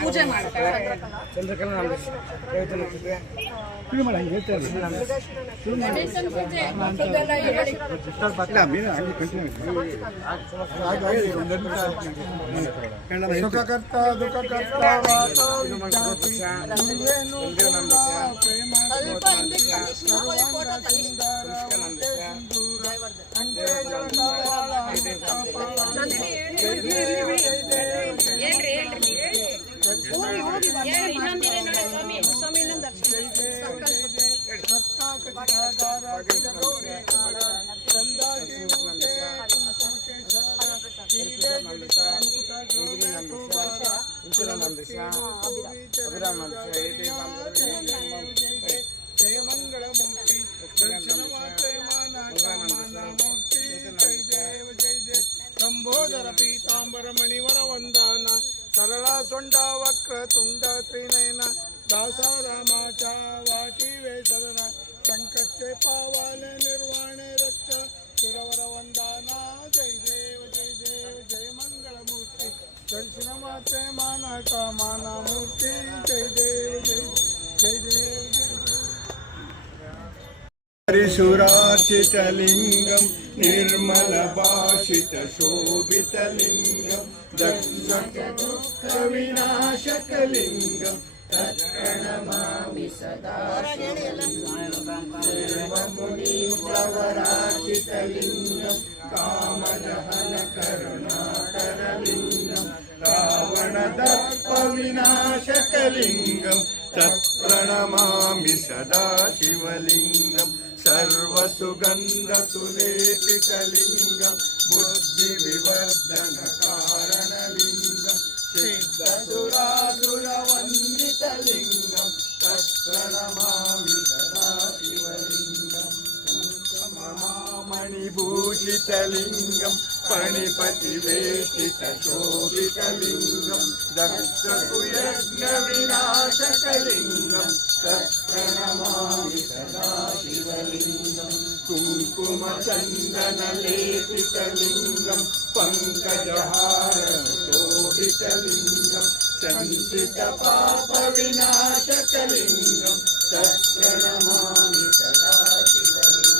ಪೂಜೆ ಮಾಡ್ತಾರೆ. ಸುಖಕರ್ತ ದುಃಖಕರ್ತ जय मंगल मूर्ति दर्शन मात्रे माना मूर्ति जय देव जय जय लंबोदर पीतांबर मणिवर वंदना सरला सोंडा वक्र तुंड त्रिनयन दासा रामाचा वाटी वेसदना संकटे पावाल निर्वाणे रक्ष सुरवर वंदना जय देव जय मंगल मूर्ति दर्शन मात्रे माना मूर्ति जय देव जय जय देव हरिसुरार्चितलिङ्गं निर्मलभाषितशोभितलिङ्गं दक्षदुःखविनाशकलिङ्गं तत्प्रणमामि सदा देवमुनिप्रवराचितलिङ्गं कामदहनकरुणाकरलिङ्गं रावणदर्पविनाशकलिङ्गं तत्प्रणमामि सदा शिवलिङ्गं सर्वसुगन्धसुलेपितलिङ्गं बुद्धिविवर्धनकारणलिङ्गं सिद्धसुरासुरवन्दितलिङ्गं तत्प्रणमामि सदा शिवलिङ्गं मणिभूषितलिङ्गं पणिपतिवेष्टितशोभितलिङ्गं दक्षकुयज्ञविनाशकलिङ्गं तत्प्रणमामि सदा शिवलिङ्गं कुङ्कुमचन्दनलेपितलिङ्गं पङ्कजहारशोभितलिङ्गं संसितपापविनाशकलिङ्गं तत्प्रणमामि सदा शिवलिङ्गं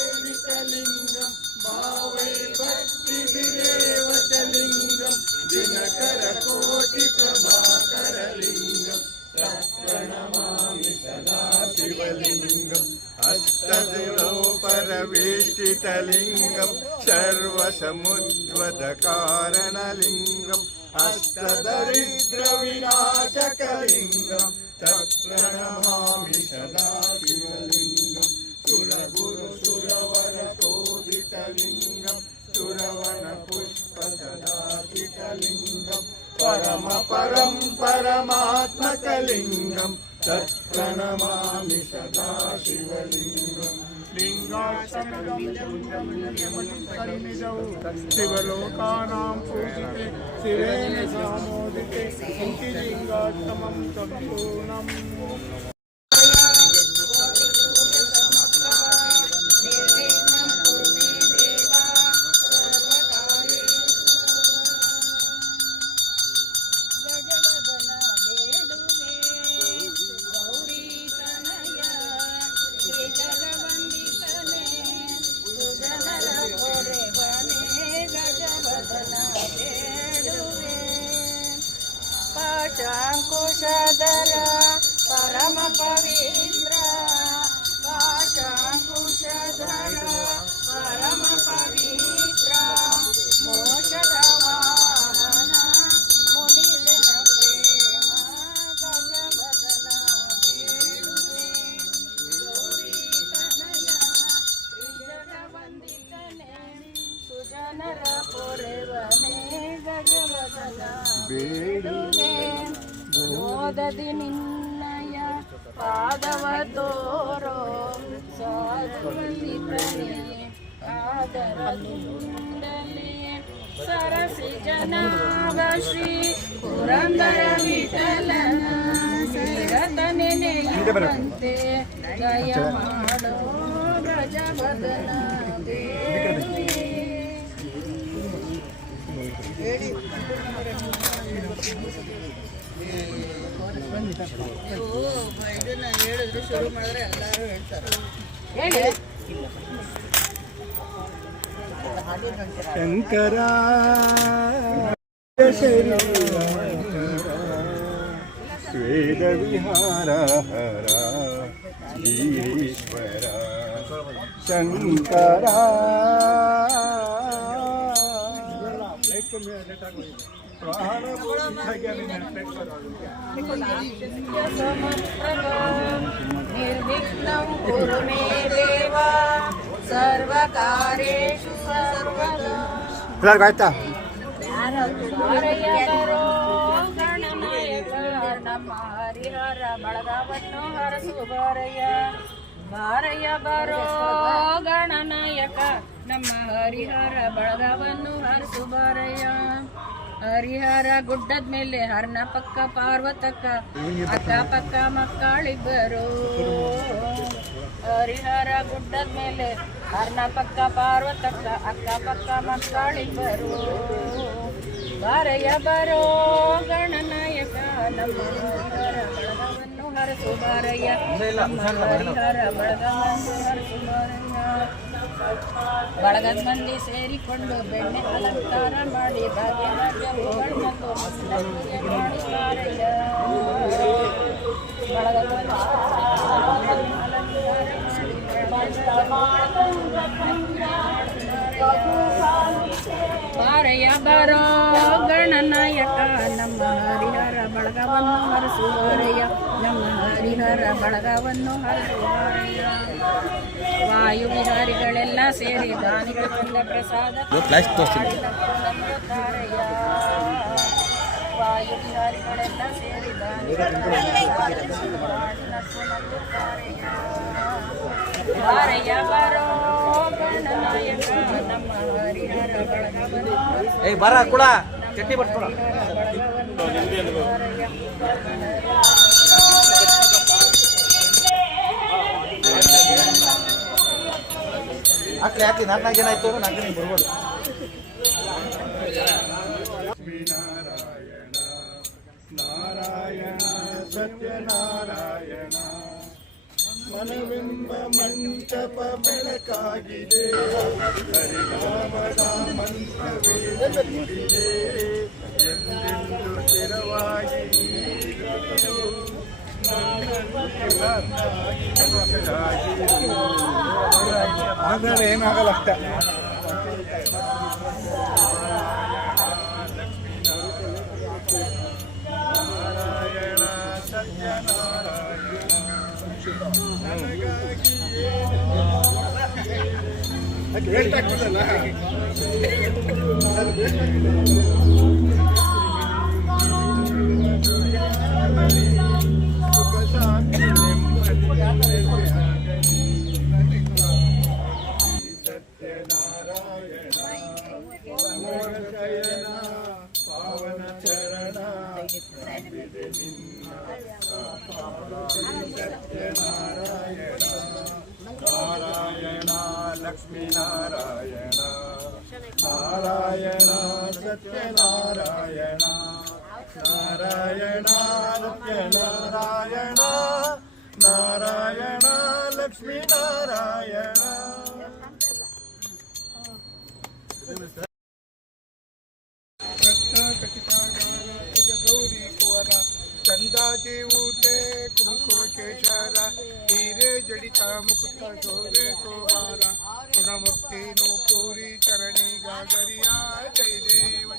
देवमनोचितलिङ्गं भावै भक्तिभिरेव च लिङ्गं दिनकरकोटिप्रभाकरलिङ्गं तत्प्रणमामि सदा शिवलिङ्गम् अष्टदिलोपरवेष्टितलिङ्गं सर्वसमुद्वदकारणलिङ्गम् अष्टदरिद्रविनाशकलिङ्गं तत्प्रणमामि सदा शिवलिङ्गम् सुरगुरुसुरवरतोदितलिङ्गं सुरवनपुष्पसदाचितलिङ्गं परमपरं परमात्मकलिङ्गं तत्प्रणमामि सदा शिवलिङ्गं लिङ्गाशरणं शिवलोकानां पूजिते शिवेन सामोदिते लिङ्गाष्टमं सम्पूर्णम् पाशांकुशधर परम पवित्र पाशांकुशधर परम पवित्र मोक्षवाहन मुनिजन प्रेम गजवदन गौरी तनया त्रिजगवंदितने सुजनर पुरवने गजवदन ಬೇಡುವೆ ಓದದಿ ನಿನ್ನಯ ಪಾದವ ತೋರೋ ಸಾಧುವಂದಿತನೇ ಆದರದಿಂದಲೇ ಸರಸಿ ಜನಾವ ಶ್ರೀ ಪುರಂದರ ವಿಠಲನ ಸೇರತ ನೆನೆಯುವಂತೆ ಜಯ ಮಾಡೋ ಗಜವದನ ದೇವಿ ನೀವು ಇದನ್ನ ಹೇಳಿದ್ರು ಶುರು ಮಾಡಿದ್ರೆ ಎಲ್ಲರೂ ಹೇಳ್ತಾರೆ. ಹೇಳಿ. ಶಂಕರ ವೇದ ವಿಹಾರ ಹರ ಈಶ್ವರ ಶಂಕರ ನಿರ್ವಿಘ್ನಂ ಕುರು ಮೇ ದೇವ ಸರ್ವಕಾರ್ಯೇಷು ಸರ್ವದಾ. ಆಯ್ತಾ ಬಾರಯ್ಯ ಬರೋ ಗಣನಾಯಕ ನಮ್ಮ ಹರಿಹರ ಬಳಗವನ್ನು ಹರಸು ಬಾರಯ್ಯ. ಬಾರಯ್ಯ ಬರೋ ಗಣನಾಯಕ ನಮ್ಮ ಹರಿಹರ ಬಳಗವನ್ನು ಹರಸು ಬಾರಯ್ಯ. ಹರಿಹರ ಗುಡ್ಡದ ಮೇಲೆ ಹರ್ನ ಪಕ್ಕ ಪಾರ್ವತಕ್ಕ ಅಕ್ಕ ಪಕ್ಕ ಮಕ್ಕಳಿಬ್ಬರು. ಹರಿಹರ ಗುಡ್ಡದ ಮೇಲೆ ಹರ್ನ ಪಕ್ಕ ಪಾರ್ವತಕ್ಕ ಅಕ್ಕ ಪಕ್ಕ ಮಕ್ಕಳಿಬ್ಬರು. ಬಾರಯ್ಯ ಬರೋ ಗಣನಾಯಕ ನಮ್ಮ ಹರಿಹರ ಬಳಗವನ್ನು ಹರಸು ಬಾರಯ್ಯ. ನಮ್ಮ ಹರಿಹರ ಬಳಗವನ್ನು ಹರಸು ಬಾರಯ್ಯ. ಬಳಗದ ಮಂದಿ ಸೇರಿಕೊಂಡು ಬೆಣ್ಣೆ ಅಲಂಕಾರ ಮಾಡಿ ಭಾಗ್ಯ ಭಾಗ್ಯ ಹೂಗಳನ್ನು ಮಾಡಿಸ್ತಾರಯ್ಯ. ಬಳಗದ ಬಾರಯ್ಯ ಬರೋ ಗಣನಾಯಕ ನಮ್ಮ ಹರಿಹರ ಬಳಗವನ್ನು ಹರಸು ಬಾರಯ್ಯ. ನಮ್ಮ ಹರಿಹರ ಬಳಗವನ್ನು ಹರಸು ಬಾರಯ್ಯ. ವಾಯು ವಿಹಾರಿಗಳೆಲ್ಲ ಸೇರಿ ದಾನಿಗಳ ತಂದ ಪ್ರಸಾದ ನಂಬುತ್ತಾರಯ್ಯ. ವಾಯು ವಿಹಾರಿಗಳೆಲ್ಲ ಸೇರಿ ದಾನಿಗಳ ನಂಬುತ್ತಾರಯ್ಯ. ಬಾರಯ್ಯ ಬರೋ ಗಣನಾಯಕ ನಮ್ಮ ಹರಿಹರ ಬಳಗವನ್ನು ಬರ ಕೂಡ ಚಟ್ನಿ ಬಟ್ಕೊಡ ಹಾಕ್ಲಿ ಹಾಕ್ಲಿ 4 ಜನ ಆಯ್ತು 4 ಜನ ಬರ್ಬೋದು. ನಾರಾಯಣ ಸತ್ಯನಾರಾಯಣ ಮನವೆಂಬ ಮಂಟಪ ಬೆಳಕಾಗಿದೆ. ಹರಿನಾಮದ ಮಂತ್ರವೇದಿದೆ ಎಂದೆಂದು ಸ್ಥಿರವಾಗಿ ಆದರೆ ಏನಾಗಲ್ಲ ಅಷ್ಟ. ನಾರಾಯಣ ಸತ್ಯನಾರಾಯಣ ನನಗಾಗಿ ಸುಖ ಶಾಂತಿ ಸತ್ಯನಾರಾಯಣ ಶಯನ ಪಾವನ ಚರಣ ಸತ್ಯನಾರಾಯಣ ನಾರಾಯಣ ಲಕ್ಷ್ಮೀ ನಾರಾಯಣ ನಾರಾಯಣ ಸತ್ಯನಾರಾಯಣ ನಾರಾಯಣ ಸತ್ಯನಾರಾಯಣ ನಾರಾಯಣ ಲಕ್ಷ್ಮೀ ನಾರಾಯಣ. ಗೌರಿ ಕುವರ ಚಂದಾಜಿ ಊಟೆ ಕುಂಕುಮ ಕೇಶರ ಹೀರೆ ಜಡಿತ ಮುಕುಟ ಶೋಭೆ ಶೋಭಾರ ಗುಣಮುಕ್ತಿ ನೂಪೂರಿ ಚರಣಿ ಗಾಗರಿಯ ಜಯ ದೇವ